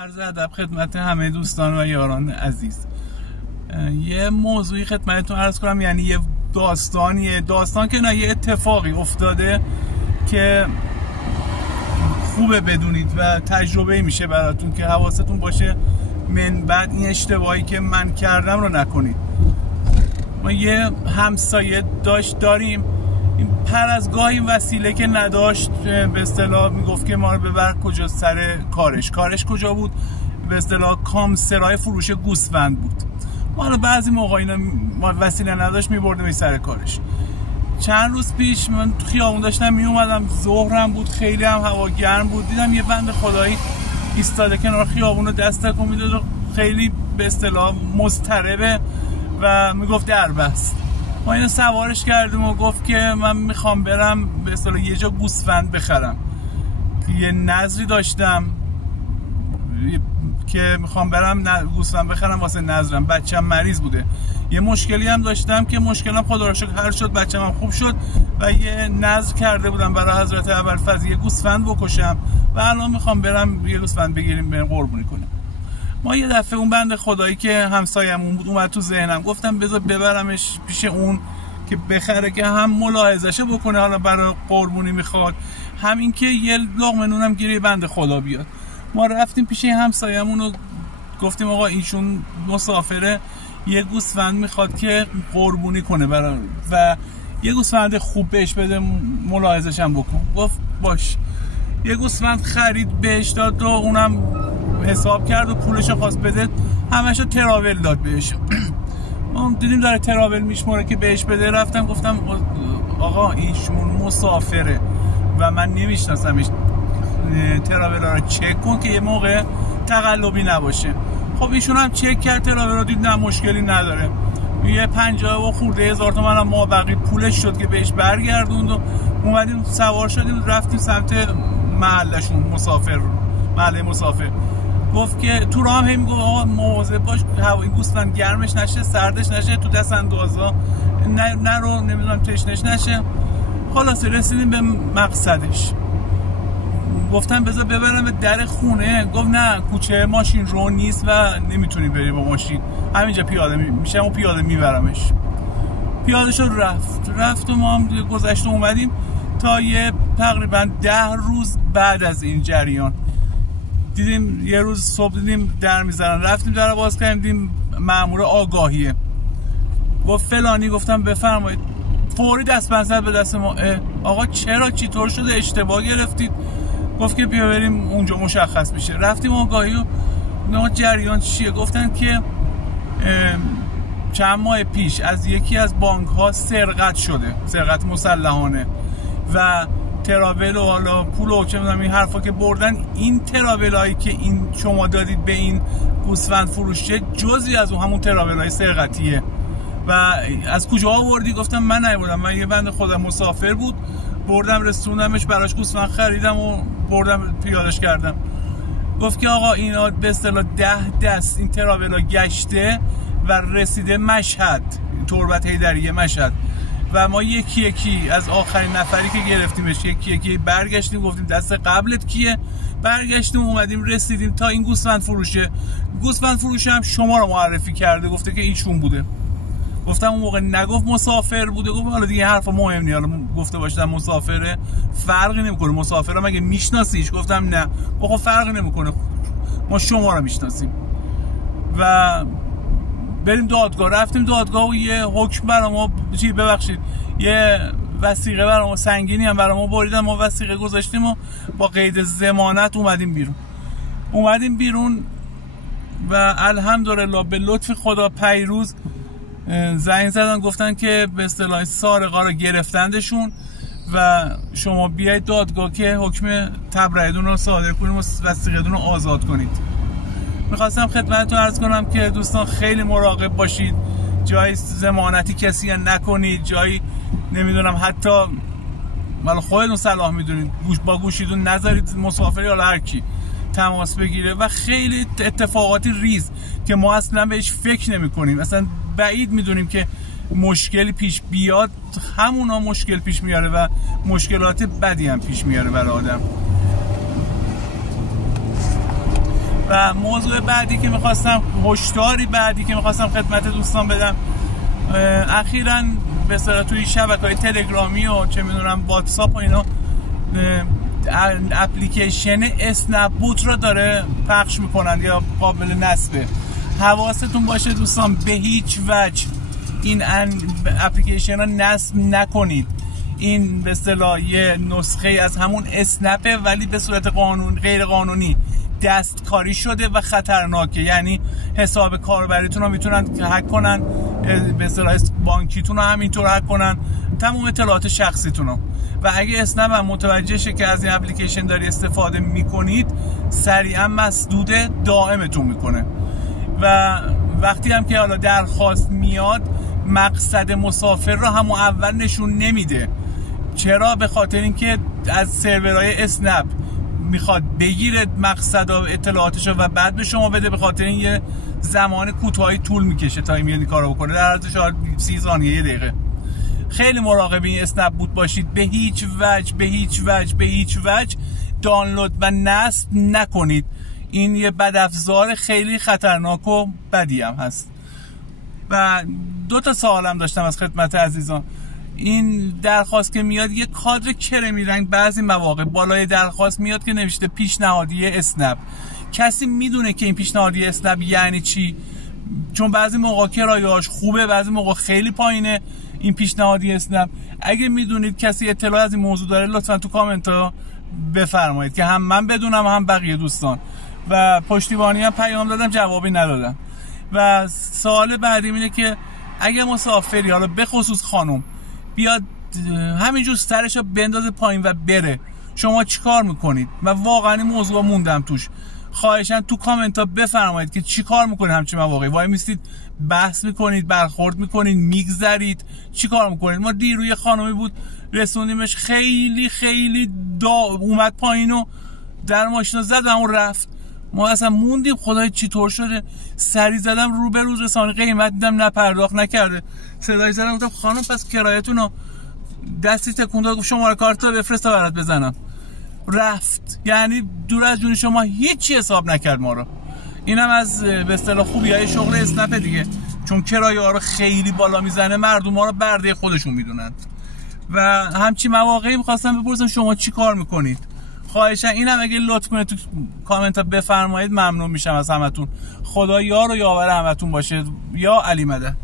عرض ادب خدمت همه دوستان و یاران عزیز. یه موضوعی خدمتتون عرض کنم، یعنی یه داستان که نه، یه اتفاقی افتاده که خوبه بدونید و تجربه میشه براتون که حواستون باشه من بعد این اشتباهی که من کردم رو نکنید. ما یه همسایه داریم، این پر از گاه این وسیله که نداشت به اصطلاح میگفت که ما رو ببر کجا سر کارش کجا بود، به اصطلاح کامسرای فروش گوسفند بود. ما رو بعضی موقع اینا وسیله نداشت میبردیم سر کارش. چند روز پیش من تو خیابون داشتم می اومدم، ظهرم بود، خیلی هم هوا گرم بود، دیدم یه بند خدایی ایستاده کنار خیابون رو دست تکون میداد و خیلی به اصطلاح مضطربه و میگفت دربست. ما اینو سوارش کردیم و گفت که من میخوام برم به اصطلاح یه جا گوسفند بخرم که یه نظری داشتم که میخوام برم گوسفند بخرم واسه نظرم. بچم مریض بوده، یه مشکلی هم داشتم که مشکلم خدا را شکر حل شد، بچم هم خوب شد و یه نظر کرده بودم برای حضرت ابوالفضل یه گوسفند بکشم و الان میخوام برم یه گوسفند بگیریم بریم قربونی کنیم. ما یه دفعه اون بنده خدایی که همسایه‌مون بود اومد تو ذهنم، گفتم بذار ببرمش پیش اون که بخره که هم ملاحظه‌شو بکنه حالا برای قربونی میخواد، هم این که یه لقمه نونم گیره بنده خدا بیاد. ما رفتیم پیش همسایه‌مون و گفتیم آقا ایشون مسافره، یه گوسفند میخواد که قربونی کنه برای و یه گوسفند خوب بهش بده، ملاحظه‌ش هم بکن. گفت باش. یه گوسفند خرید بهش داد و اونم حساب کرد و پولشو خواست بده، همشو تراول داد بهش. ما دیدیم داره تراول میشموره که بهش بده، رفتم گفتم آقا ایشون مسافره و من نمیشناسمش، تراول رو چک کن که یه موقع تقلبی نباشه. خب ایشون هم چک کرد تراول رو، دید نه مشکلی نداره، یه 50 و خورده هزار تومن هم مابقی پولش شد که بهش برگردوند و اومدیم سوار شدیم رفتیم سمت محلشون، محله مسافر. گفت که تو راه هم میگفت آقا مواظب باش هوای گوسفند گرمش نشه، سردش نشه، تو دست اندازا نرو، نمیدونم تشنش نشه. خلاص رسیدیم به مقصدش. گفتم بذار ببرم به در خونه. گفت نه کوچه ماشین رو نیست و نمیتونی بری با ماشین، همینجا پیاده میشم و پیاده میبرمش. پیاده شد رفت و ما هم گذشت اومدیم تا یه تقریبا 10 روز بعد از این جریان دیدیم یه روز صبح دیدیم در میزنن، رفتیم در باز کردیم دیدیم مأمور آگاهیه. گفت فلانی. گفتم بفرمایید. فوری دستبند زد به دست ما. آقا چرا چطور شده اشتباه گرفتید؟ گفت که بیا بریم اونجا مشخص میشه. رفتیم آگاهی و نه جریان چیه. گفتن که چند ماه پیش از یکی از بانک ها سرقت شده، سرقت مسلحانه و تراول و حالا پول و چه میدونم این حرفا که بردن، این تراول هایی که این شما دادید به این گوسفند فروشه جزئی از اون همون تراول های سرقتیه. و از کجا آوردی؟ گفتم من نیاوردم، من یه بنده خودم مسافر بود بردم رسوندمش، براش گوسفند خریدم و بردم پیادش کردم. گفت که آقا اینا به اصطلاح 10 دست این تراول ها گشته و رسیده مشهد، تربت حیدریه مشهد و ما یکی از آخرین نفری که گرفتیمش یکی برگشتیم گفتیم دست قبلت کیه، برگشتیم اومدیم رسیدیم تا این گوسفند فروشه هم شما رو معرفی کرده، گفته که ایشون بوده. گفتم اون موقع نگفت مسافر بوده. گفت حالا دیگه حرفا مهم نیست، حالا گفته باشم مسافره فرقی نمیکنه، مسافر مگه میشناسیش؟ گفتم نه. خب فرقی نمیکنه، ما شما رو میشناسیم. و بریم دادگاه. رفتیم دادگاه و یه حکم برای ما یه وثیقه برای ما سنگینی هم برای ما بریدن. ما وثیقه گذاشتیم و با قید ضمانت اومدیم بیرون و الحمدلله به لطف خدا پیروز زنگ زدن گفتن که به اصطلاح سارقا رو گرفتندشون و شما بیایید دادگاه که حکم تبرئه‌تون رو صادر کنیم و وثیقه‌تون رو آزاد کنید. میخواستم خدمتتون عرض کنم که دوستان خیلی مراقب باشید، جای ضمانتی کسی نکنید، جایی نمیدونم حتی مال خودتون صلاح میدونید با گوشیتون نذارید مسافری یا هر کی تماس بگیره و خیلی اتفاقاتی ریز که ما اصلا بهش فکر نمی کنیم، اصلا بعید میدونیم که مشکلی پیش بیاد، همونا مشکل پیش میاره و مشکلات بدی هم پیش میاره برای آدم. و موضوع بعدی که میخواستم، هشداری بعدی که میخواستم خدمت دوستان بدم، اخیراً به اصطلاح توی شبکه‌های تلگرامی و چه میدونم واتساپ و اینا اپلیکیشن اسنپ بوت رو داره پخش میکنن یا قابل نصبه. حواستون باشه دوستان، به هیچ وجه این اپلیکیشن ها نصب نکنید. این به اصطلاح یه نسخه از همون اسنپه ولی به صورت غیر قانونی دستکاری شده و خطرناکه. یعنی حساب کاربریتون رو میتونن هک کنن، به اصطلاح بانکیتون رو همینطور هک کنن، تمام اطلاعات شخصیتون رو. و اگه اسنپ هم متوجه شه که از این اپلیکیشن داری استفاده میکنید، سریعا مسدود دائمتون میکنه. و وقتی هم که حالا درخواست میاد، مقصد مسافر رو همون اول نشون نمیده. چرا؟ به خاطر اینکه از سرورهای اسنپ میخواد بگیره مقصد و اطلاعاتشو و بعد به شما بده. به خاطر این یه زمان کوتاهی طول میکشه تا این کارو بکنه، در حد شاید 30 ثانیه، 1 دقیقه. خیلی مراقب این اسنپ بوت باشید. به هیچ وجه دانلود و نصب نکنید. این یه بدافزار خیلی خطرناک و بدی هم هست. و 2 سوالم داشتم از خدمت عزیزان. این درخواست که میاد یه کادر کرمی رنگ بعضی مواقع بالای درخواست میاد که نوشته پیشنهادی اسنپ. کسی میدونه که این پیشنهادی اسنپ یعنی چی؟ چون بعضی موقع کرایه‌اش خوبه، بعضی موقع خیلی پایینه این پیشنهادی اسنپ. اگه میدونید کسی اطلاع از این موضوع داره، لطفا تو کامنت ها بفرمایید که هم من بدونم هم بقیه دوستان. و پشتیبانی هم پیام دادم، جوابی ندادم. و سوال بعدی اینه که اگه مسافری، حالا به خصوص خانم، بیاد همینجور سرشو بندازه پایین و بره، شما چیکار میکنید؟ و واقعا این موضوع موندم توش. خواهشاً تو کامنت ها بفرمایید که چیکار میکنید همچین مواقعی. وای میستید بحث میکنید، برخورد میکنید، میگذرید، چیکار میکنید؟ ما دیروی خانمی بود رسوندیمش، خیلی اومد پایین و در ماشین زد و اون رفت. ما اصلا موندیم خدای چی طور شده. سری زدم رو به روز رسانه قیمت دیدم، نه پرداخت نکرده. صدای زدم گفتم خانم پس کرایتون رو، دستی تکون داد گفت شماره کارتو بفرست تا برات بزنم. رفت. یعنی دور از جون شما هیچی حساب نکرد ما رو. اینم از به اصطلاح خوبیای شغل اسنپ دیگه، چون کرایه ها رو خیلی بالا میزنه، مردم ها رو برده خودشون میدونن. و همچی مواقعی می‌خواستم بپرسم شما چی کار میکنید؟ خواهشاً اینم اگه لطف کنید تو کامنت ها بفرمایید، ممنون میشم از همتون. خدا یار و یاور همتون باشه. یا علی مدد.